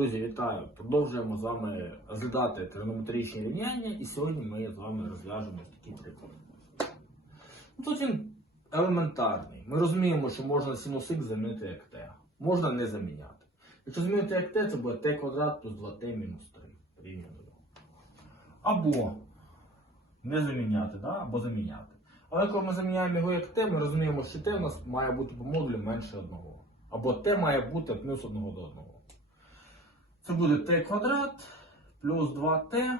Друзі, вітаю! Продовжуємо з вами розглядати тригонометричні рівняння, і сьогодні ми з вами розв'яжемо такий приклад. Ну, Тут він елементарний. Ми розуміємо, що можна синус х замінити як t. Можна не заміняти. Якщо замінити як t, це буде t квадрат плюс 2t мінус 3 рівня 0. Або не заміняти, да? або заміняти. Але коли ми заміняємо його як t, ми розуміємо, що t у нас має бути по модулю менше 1. Або t має бути плюс 1 до 1. Це буде t квадрат плюс 2t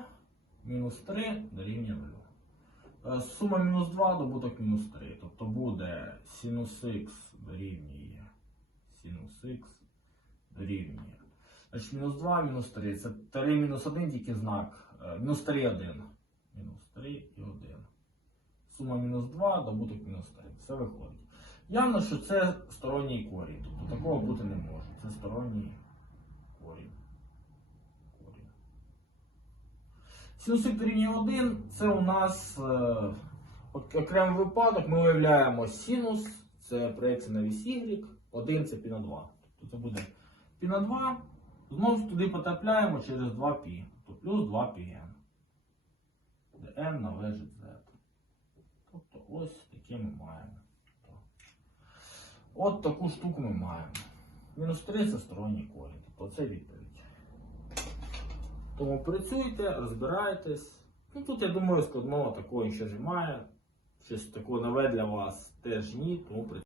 мінус 3 дорівнює 0. Е, Сума мінус 2 добуток мінус 3. Тобто буде синус х дорівнює синус х дорівнює. Значить, мінус 2, мінус 3. Це 3 мінус 1, тільки знак. Е, Мінус 3, 1. Мінус 3 і 1. Сума мінус 2, добуток мінус 3. Все виходить. Явно, що це сторонній корінь. Тобто такого бути не може. Це сторонній корінь. корінь. Синус х дорівнює 1 це у нас е, ок- окремий випадок. Ми виявляємо синус, це проекція на вісь y, 1 це π на 2. Тобто це буде π на 2. Знову ж туди потрапляємо через 2π. Тобто плюс 2πn. Де n належить z. Тобто ось таке ми маємо. От таку штуку ми маємо. Мінус 3 це сторонній корінь. Тобто це відповідь. Тому працюйте, розбирайтесь. Ну тут, я думаю, складного такого ще немає. Щось такого нове для вас теж ні, тому працюйте.